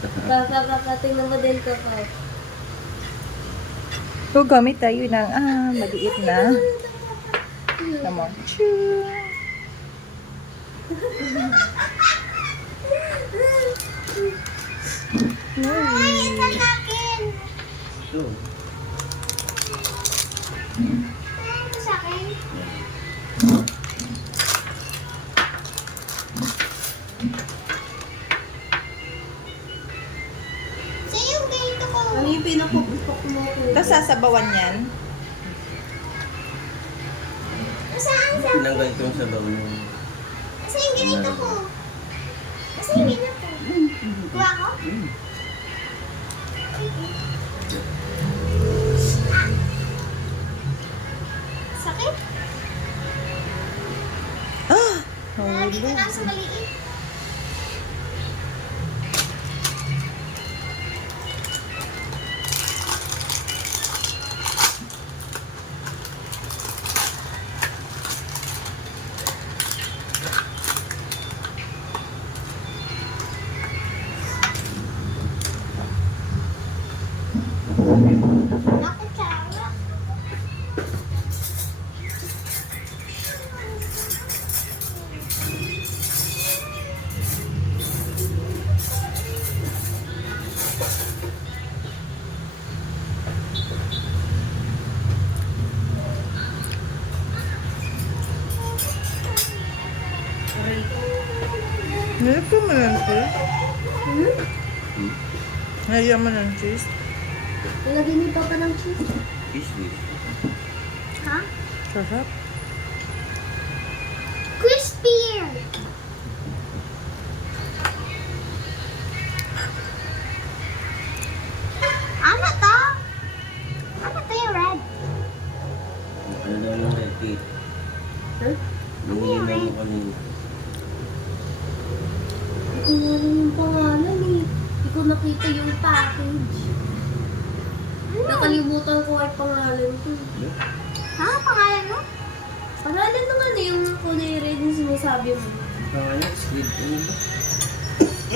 Papakating na model ka pa. So, gamit tayo ng, maliit na. Come on. Choo! Ay, ito sa akin. Ito. Ito sa akin. Sa'yo yung ganito ko. Ano yung pinapupok mo ko? Tapos sasabawan yan. Saan sa Nang ganito yung sabaw mo. Kasi yung ganito ko. Kasi yung ganito ko. Kuha ko? Sakit? Lagi ka na sa maliit. Bakit Sarah? Nilagyan mo ng cheese. Hmm? Nilagyan mo ng cheese. Lagyan niyo pa ng cheese. Fish fish. Ha? Sarap. Crispy! Ano to? Ano to yung red? Ano daw yung red cake? Huh? Bumili na mo kanina. Hindi ko nga alam yung pangalan eh. Hindi ko nakita yung package. Nakalimutan ko ay pangalan ko. Ha? Pangalan mo? Pangalan naman eh, yung kulay red yung sinasabi mo. Pangalan, squid. Ano ba?